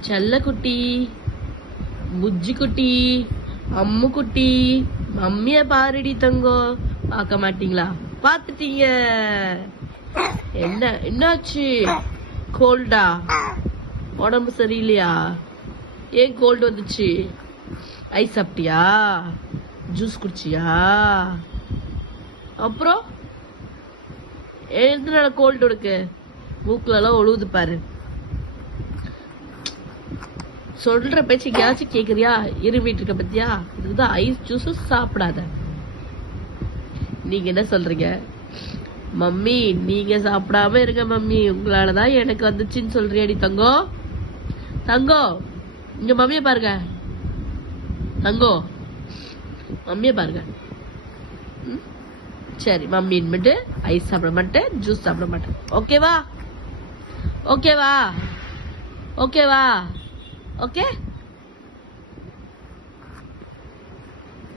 செல்ல குட்டி, புஜ்ஜி குட்டி, அம்மு குட்டி, மம்மிய பாருடி தங்கம். பார்க்க மாட்டீங்களா? பார்த்துட்டீங்க. என்னாச்சு? கோல்டா? உடம்பு சரியில்லையா? ஏன் கோல்டு வந்துச்சு? ஐஸ் சாப்பிட்டியா? ஜூஸ் குடிச்சியா? அப்புறம் எதனால கோல்டு இருக்கு? மூக்குல எல்லாம் ஒழுகுது பாரு. சொல்ற பேச்சு எங்கேயாச்சும் கேக்குறியா? இருமிட்டு இருக்க பத்தியா? இதுதான் ஐஸ் ஜூஸ் சாப்பிடாத. நீங்க என்ன சொல்றீங்க? மம்மி நீங்க சாப்பிடாம இருக்க மம்மி, உங்களாலதான் எனக்கு வந்துச்சுன்னு சொல்றியாடி தங்கம்? தங்கம் இங்க மம்மிய பாருங்க. தங்கம் மம்மிய பாருங்க. சரி மம்மி இன்மிட்டு ஐஸ் சாப்பிட மாட்டேன், ஜூஸ் சாப்பிட மாட்டேன். ஓகேவா? ஓகேவா? ஓகேவா? ஓகே.